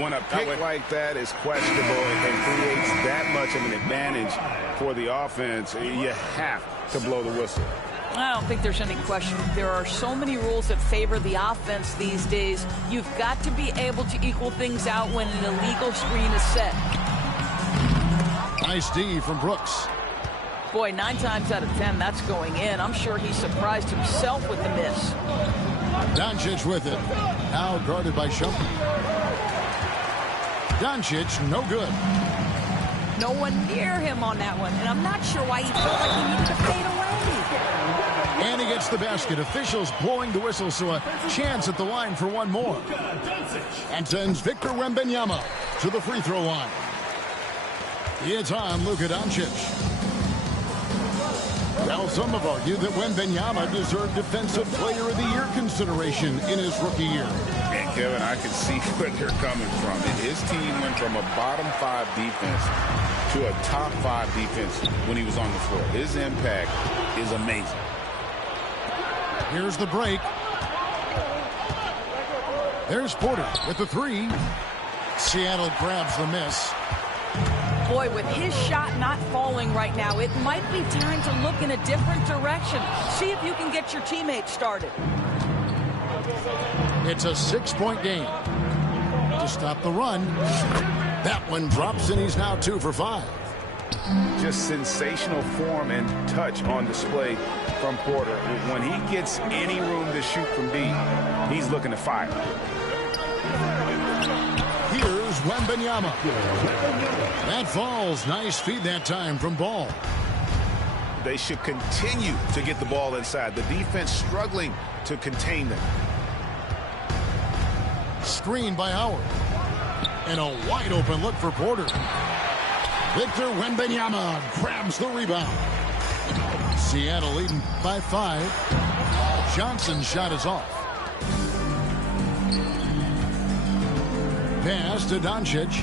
When a pick like that is questionable and creates that much of an advantage for the offense, you have to blow the whistle. I don't think there's any question. There are so many rules that favor the offense these days. You've got to be able to equal things out when an illegal screen is set. Nice D from Brooks. Boy, 9 times out of 10, that's going in. I'm sure he surprised himself with the miss. Doncic with it. Now guarded by Shumpert. Doncic, no good. No one near him on that one, and I'm not sure why he felt like he needed to fade away. And he gets the basket. Officials blowing the whistle, so a chance at the line for one more. And sends Victor Wembanyama to the free throw line. It's on Luka Doncic. Now, some have argued that Wembanyama deserved Defensive Player of the Year consideration in his rookie year. And, Kevin, I can see where they're coming from. His team went from a bottom 5 defense to a top 5 defense when he was on the floor. His impact is amazing. Here's the break. There's Porter with the 3. Seattle grabs the miss. Boy, with his shot not falling right now, it might be time to look in a different direction. See if you can get your teammates started. It's a 6-point game. To stop the run. That one drops, and he's now 2 for 5. Just sensational form and touch on display from Porter. When he gets any room to shoot from deep, he's looking to fire. Here's Wembanyama. That falls. Nice feed that time from Ball. They should continue to get the ball inside. The defense struggling to contain them. Screen by Howard. And a wide open look for Porter. Victor Wembanyama grabs the rebound. Seattle leading by 5. Johnson's shot is off. Pass to Doncic.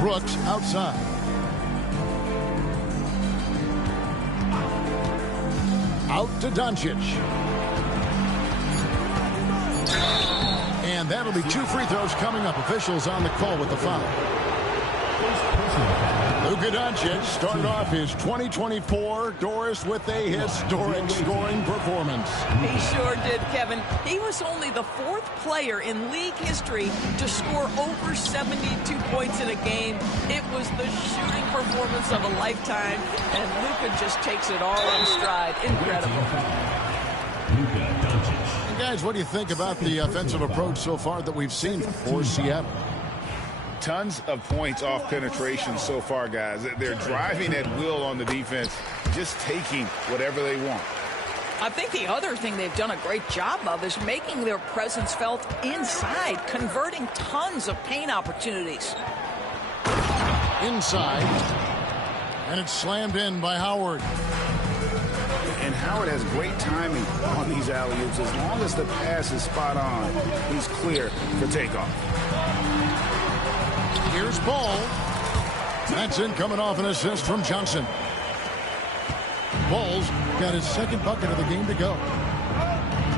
Brooks outside. Out to Doncic. And that'll be 2 free throws coming up. Officials on the call with the foul. Luka Doncic started off his 2024 Doris with a historic scoring performance. He sure did, Kevin. He was only the 4th player in league history to score over 72 points in a game. It was the shooting performance of a lifetime, and Luka just takes it all in stride. Incredible. And guys, what do you think about the offensive approach so far that we've seen for Seattle? Tons of points off penetration so far, guys. They're driving at will on the defense, just taking whatever they want. I think the other thing they've done a great job of is making their presence felt inside, converting tons of paint opportunities. Inside, and it's slammed in by Howard. And Howard has great timing on these alley-oops. As long as the pass is spot on, he's clear for takeoff. Here's Ball. That's in, coming off an assist from Johnson. Ball's got his 2nd bucket of the game to go.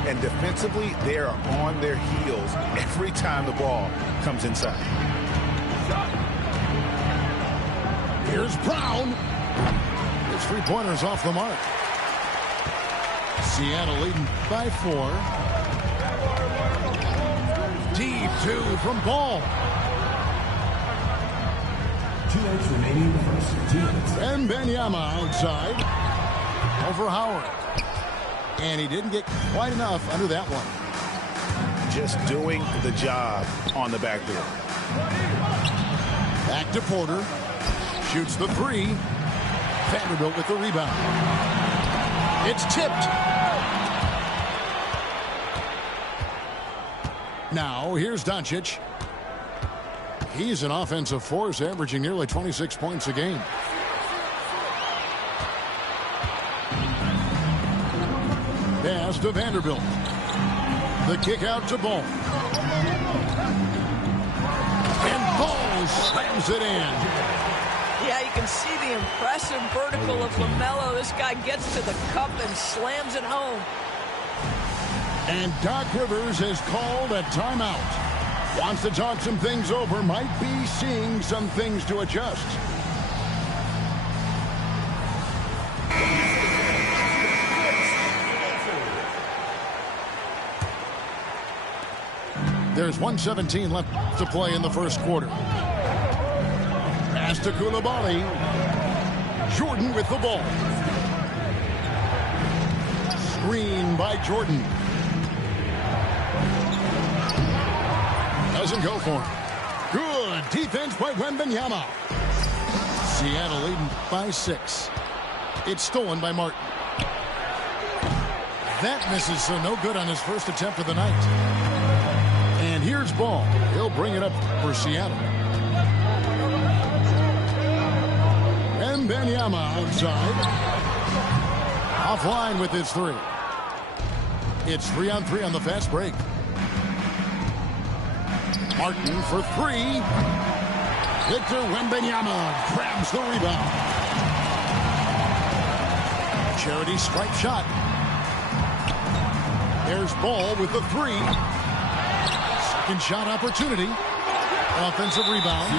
And defensively, they are on their heels every time the ball comes inside. Here's Brown. His 3-pointer's off the mark. Seattle leading by 4. Deep 2 from Ball. 2 minutes remaining in the first. 2 minutes. Wembanyama outside. Over Howard. And he didn't get quite enough under that one. Just doing the job on the backdoor. Back to Porter. Shoots the 3. Vanderbilt with the rebound. It's tipped. Now, here's Doncic. He's an offensive force, averaging nearly 26 points a game. Pass to Vanderbilt. The kick out to Ball. And Ball slams it in. Yeah, you can see the impressive vertical of LaMelo. This guy gets to the cup and slams it home. And Doc Rivers has called a timeout. Wants to talk some things over. Might be seeing some things to adjust. There's 1:17 left to play in the first quarter. Pass to Coulibaly. Jordan with the ball. Screen by Jordan. Doesn't go for him. Good defense by Wembanyama. Seattle leading by 6. It's stolen by Martin. That misses, so no good on his first attempt of the night. And here's Ball. He'll bring it up for Seattle. Wembanyama outside. Offline with his 3. It's 3-on-3 on the fast break. Martin for 3. Victor Wembanyama grabs the rebound. Charity stripe shot. There's Ball with the 3. Second shot opportunity. Offensive rebound.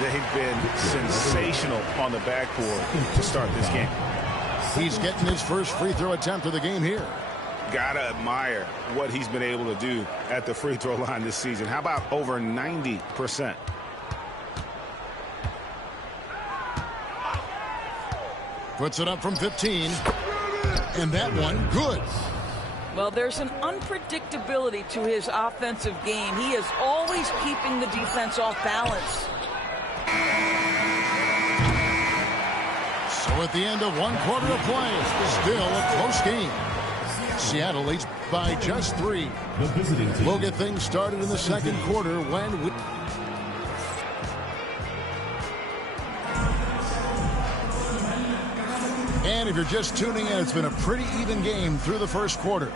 They've been sensational on the backboard to start this game. He's getting his first free throw attempt of the game here. Gotta admire what he's been able to do at the free throw line this season. How about over 90%? Puts it up from 15. And that one, good. Well, there's an unpredictability to his offensive game. He is always keeping the defense off balance. So at the end of 1 quarter of play, still a close game. Seattle leads by just 3. We'll get things started in the second quarter when we... And if you're just tuning in, it's been a pretty even game through the first quarter.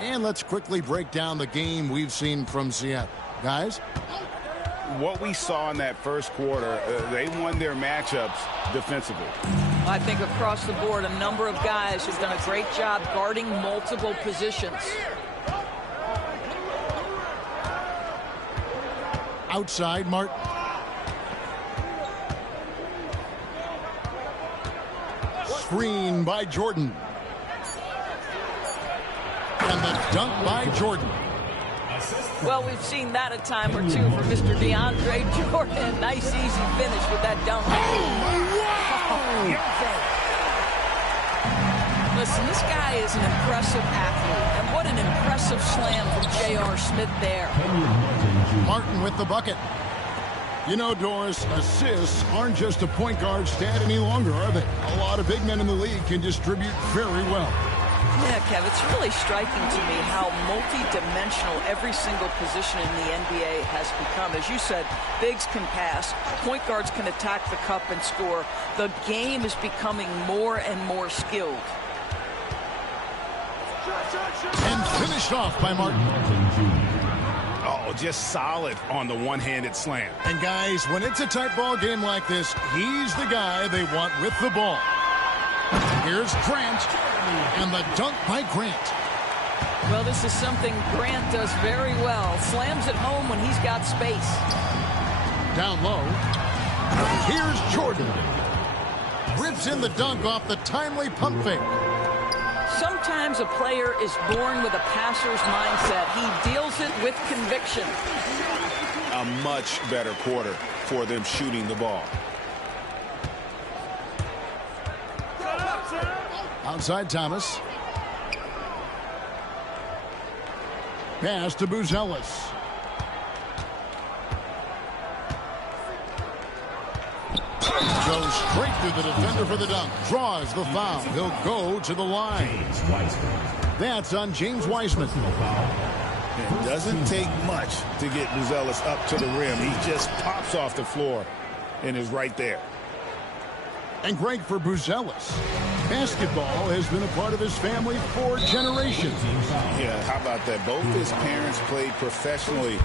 And let's quickly break down the game we've seen from Seattle. Guys? What we saw in that first quarter, they won their matchups defensively. I think across the board, a number of guys have done a great job guarding multiple positions. Outside, Martin. Screen by Jordan. And the dunk by Jordan. Well, we've seen that a time or two for Mr. DeAndre Jordan. Nice, easy finish with that dunk. Listen, this guy is an impressive athlete. And what an impressive slam from J.R. Smith there. Martin with the bucket. You know, Doris, assists aren't just a point guard stat any longer, are they? A lot of big men in the league can distribute very well. Yeah, Kev, it's really striking to me how multi-dimensional every single position in the NBA has become. As you said, bigs can pass, point guards can attack the cup and score. The game is becoming more and more skilled. And finished off by Martin. Oh, just solid on the one-handed slam. And guys, when it's a tight ball game like this, he's the guy they want with the ball. Here's Grant, and the dunk by Grant. Well, this is something Grant does very well. Slams it home when he's got space. Down low. Here's Jordan. Rips in the dunk off the timely pump fake. Sometimes a player is born with a passer's mindset. He deals it with conviction. A much better quarter for them shooting the ball. Outside Thomas. Pass to Buzelis. Goes straight through the defender for the dunk. Draws the foul. He'll go to the line. That's on James Wiseman. It doesn't take much to get Buzelis up to the rim. He just pops off the floor and is right there. And great for Buzelis. Basketball has been a part of his family for generations. Yeah, how about that? Both his parents played professionally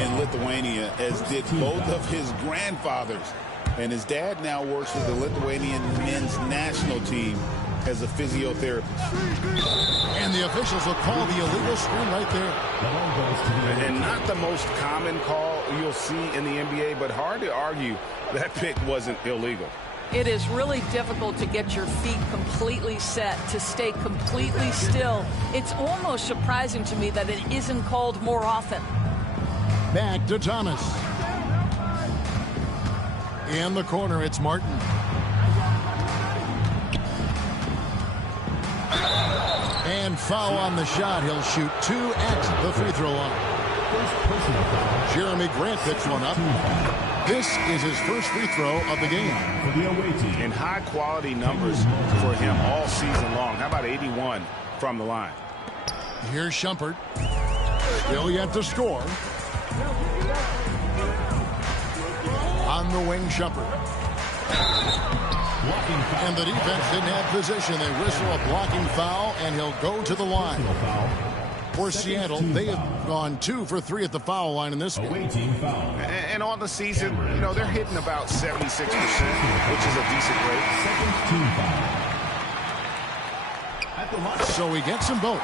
in Lithuania, as did both of his grandfathers. And his dad now works with the Lithuanian men's national team as a physiotherapist. And the officials will call the illegal screen right there. And not the most common call you'll see in the NBA, but hard to argue that pick wasn't illegal. It is really difficult to get your feet completely set, to stay completely still. It's almost surprising to me that it isn't called more often. Back to Thomas. In the corner, it's Martin. And foul on the shot. He'll shoot 2 at the free throw line. Jeremy Grant picks one up. This is his first free throw of the game. And high-quality numbers for him all season long. How about 81 from the line? Here's Shumpert. Still yet to score. On the wing, Shumpert. And the defense didn't have position. They whistle a blocking foul, and he'll go to the line. For Seattle, they have gone 2 for 3 at the foul line in this game. And on the season, you know, they're hitting about 76%, which is a decent rate. So he gets them both.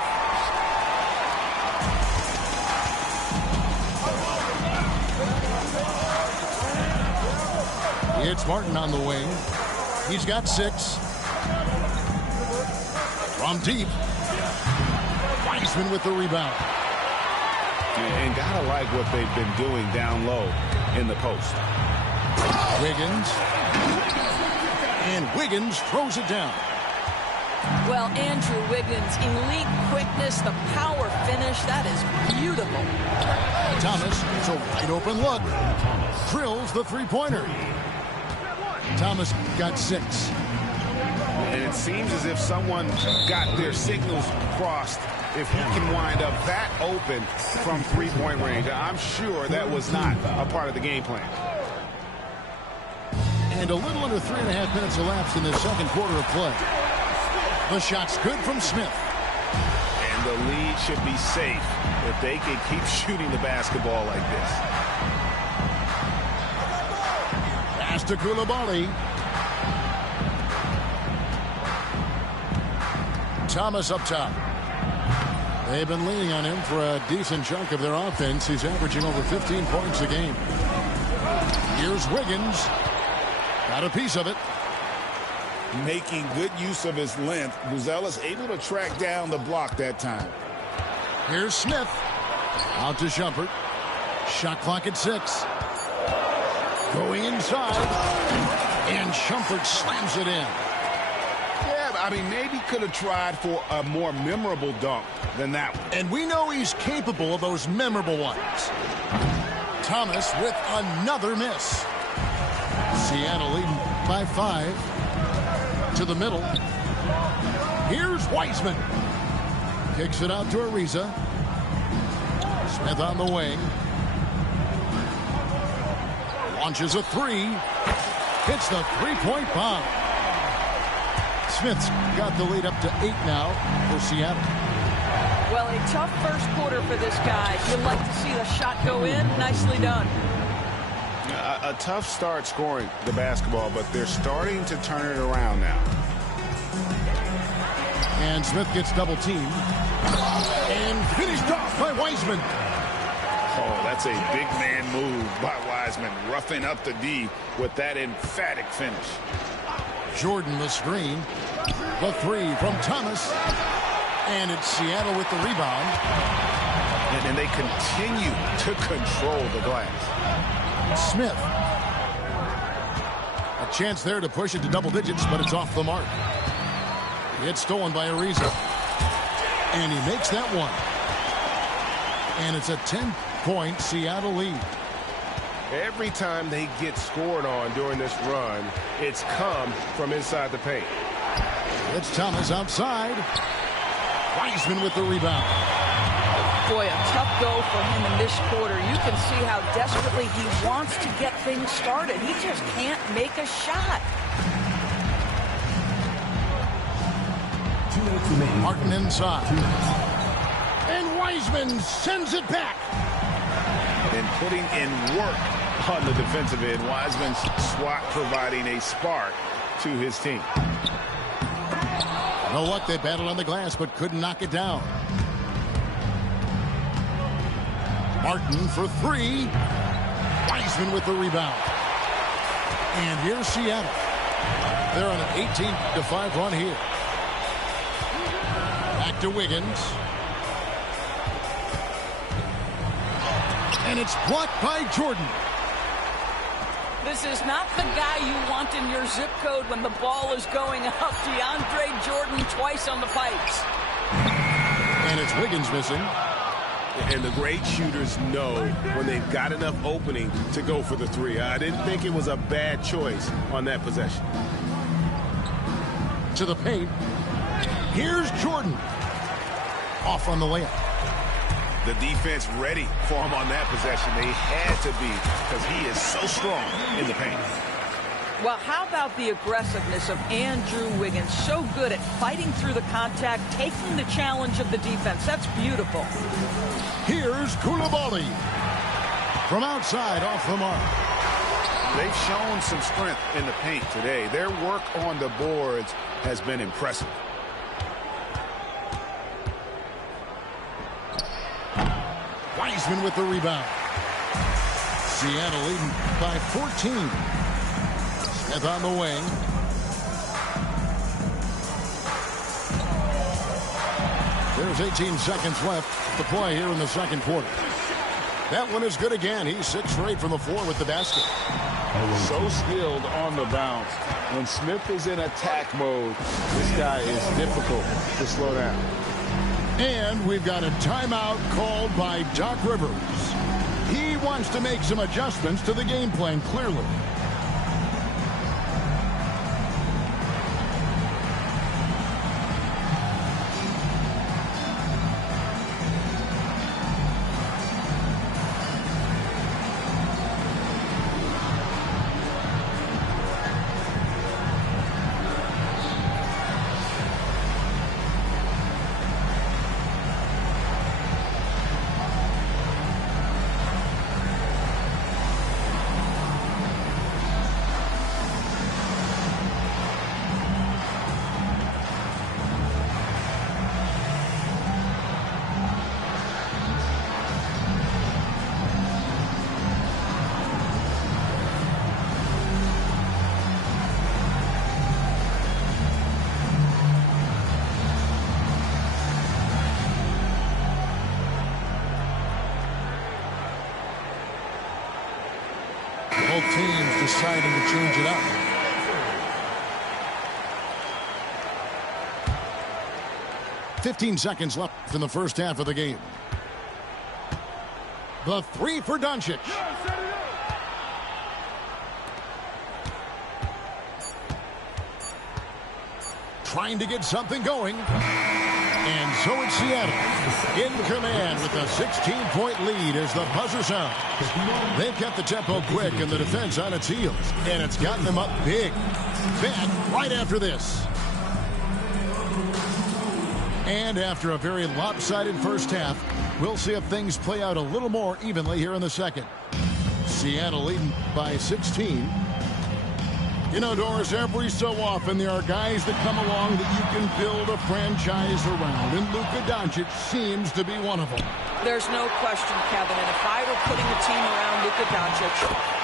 It's Martin on the wing. He's got 6. From deep. Wiseman with the rebound. And gotta like what they've been doing down low in the post. Wiggins. And Wiggins throws it down. Well, Andrew Wiggins, elite quickness, the power finish, that is beautiful. Thomas, it's a wide open look. Drills the three-pointer. Thomas got 6. And it seems as if someone got their signals crossed. If he can wind up that open from three-point range, I'm sure that was not a part of the game plan. And a little under 3.5 minutes elapsed in the second quarter of play. The shot's good from Smith. And the lead should be safe if they can keep shooting the basketball like this. Pass to Coulibaly. Thomas up top. They've been leaning on him for a decent chunk of their offense. He's averaging over 15 points a game. Here's Wiggins. Got a piece of it. Making good use of his length. Buzelis able to track down the block that time. Here's Smith. Out to Shumpert. Shot clock at 6. Going inside. And Shumpert slams it in. Yeah, I mean, maybe could have tried for a more memorable dunk than that one. And we know he's capable of those memorable ones. Thomas with another miss. Seattle leading by 5. To the middle. Here's Wiseman. Kicks it out to Ariza. Smith on the wing. Launches a 3. Hits the three-point bomb. Smith's got the lead up to 8 now for Seattle. Well, a tough first quarter for this guy. You'd like to see the shot go in. Nicely done. A tough start scoring the basketball, but they're starting to turn it around now. And Smith gets double teamed. And finished off by Wiseman. Oh, that's a big man move by Wiseman, roughing up the D with that emphatic finish. Jordan the screen. The 3 from Thomas. And it's Seattle with the rebound. And they continue to control the glass. Smith. A chance there to push it to double digits, but it's off the mark. It's stolen by Ariza. And he makes that one. And it's a 10-point Seattle lead. Every time they get scored on during this run, it's come from inside the paint. It's Thomas outside. Wiseman with the rebound. Boy, a tough go for him in this quarter. You can see how desperately he wants to get things started. He just can't make a shot. Martin inside. And Wiseman sends it back. And putting in work on the defensive end. Wiseman's swat providing a spark to his team. know what? They battled on the glass but couldn't knock it down. Martin for three. Wiseman with the rebound. And here's Seattle. They're on an 18-5 run here. Back to Wiggins. And it's blocked by Jordan. This is not the guy you want in your zip code when the ball is going up. DeAndre Jordan twice on the pipes. And it's Wiggins missing. And the great shooters know when they've got enough opening to go for the three. I didn't think it was a bad choice on that possession. To the paint. Here's Jordan. Off on the layup. The defense ready for him on that possession. They had to be because he is so strong in the paint. Well, how about the aggressiveness of Andrew Wiggins? So good at fighting through the contact, taking the challenge of the defense. That's beautiful. Here's Coulibaly. From outside, off the mark. They've shown some strength in the paint today. Their work on the boards has been impressive. Wiseman with the rebound. Seattle leading by 14. Smith on the wing. There's 18 seconds left to play here in the second quarter. That one is good again. He's 6 for 8 from the floor with the basket. So skilled on the bounce. When Smith is in attack mode, this guy is difficult to slow down. And we've got a timeout called by Doc Rivers. He wants to make some adjustments to the game plan, clearly. Both teams deciding to change it up. $15 left in the first half of the game. The three for Doncic. Trying to get something going. And so it's Seattle in command with a 16-point lead as the buzzer sounds. They've kept the tempo quick and the defense on its heels. And it's gotten them up big. Back right after this. And after a very lopsided first half, we'll see if things play out a little more evenly here in the second. Seattle leading by 16. You know, Doris, every so often there are guys that come along that you can build a franchise around, and Luka Doncic seems to be one of them. There's no question, Kevin, and if I were putting a team around Luka Doncic,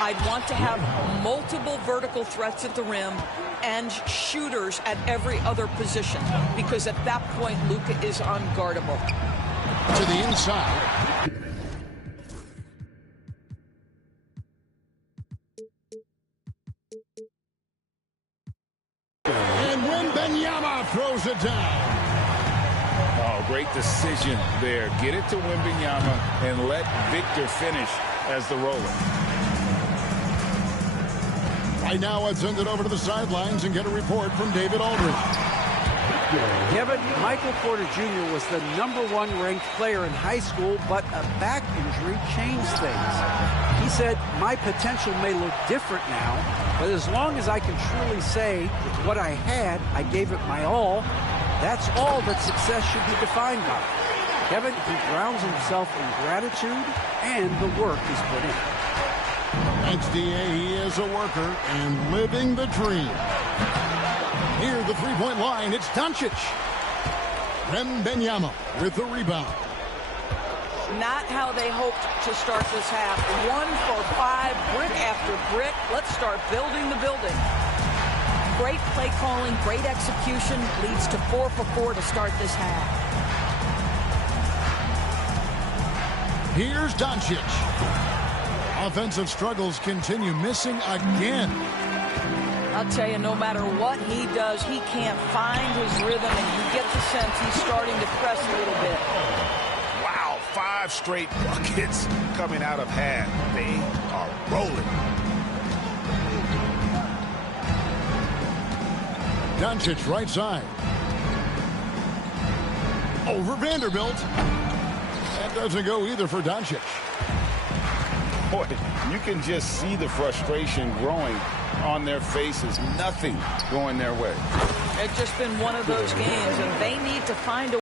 I'd want to have multiple vertical threats at the rim and shooters at every other position, because at that point, Luka is unguardable. To the inside. Throws it down. Oh, great decision there. Get it to Wembanyama and let Victor finish as the roller. Right now, let's send it over to the sidelines and get a report from David Aldridge. Kevin, Michael Porter Jr. was the #1 ranked player in high school, but a back injury changed things. He said, my potential may look different now, but as long as I can truly say with what I had, I gave it my all, that's all that success should be defined by. Kevin, he grounds himself in gratitude and the work he's put in. XDA, he is a worker and living the dream. Near the three-point line, it's Doncic. Wembanyama with the rebound. Not how they hoped to start this half. 1 for 5, brick after brick. Let's start building the building. Great play calling, great execution leads to 4 for 4 to start this half. Here's Doncic. Offensive struggles continue, missing again. I'll tell you, no matter what he does, he can't find his rhythm, and you get the sense he's starting to press a little bit. Wow, 5 straight buckets coming out of half. They are rolling. Doncic right side. Over Vanderbilt. That doesn't go either for Doncic. Boy, you can just see the frustration growing on their faces. Nothing going their way. It's just been one of those games, and they need to find a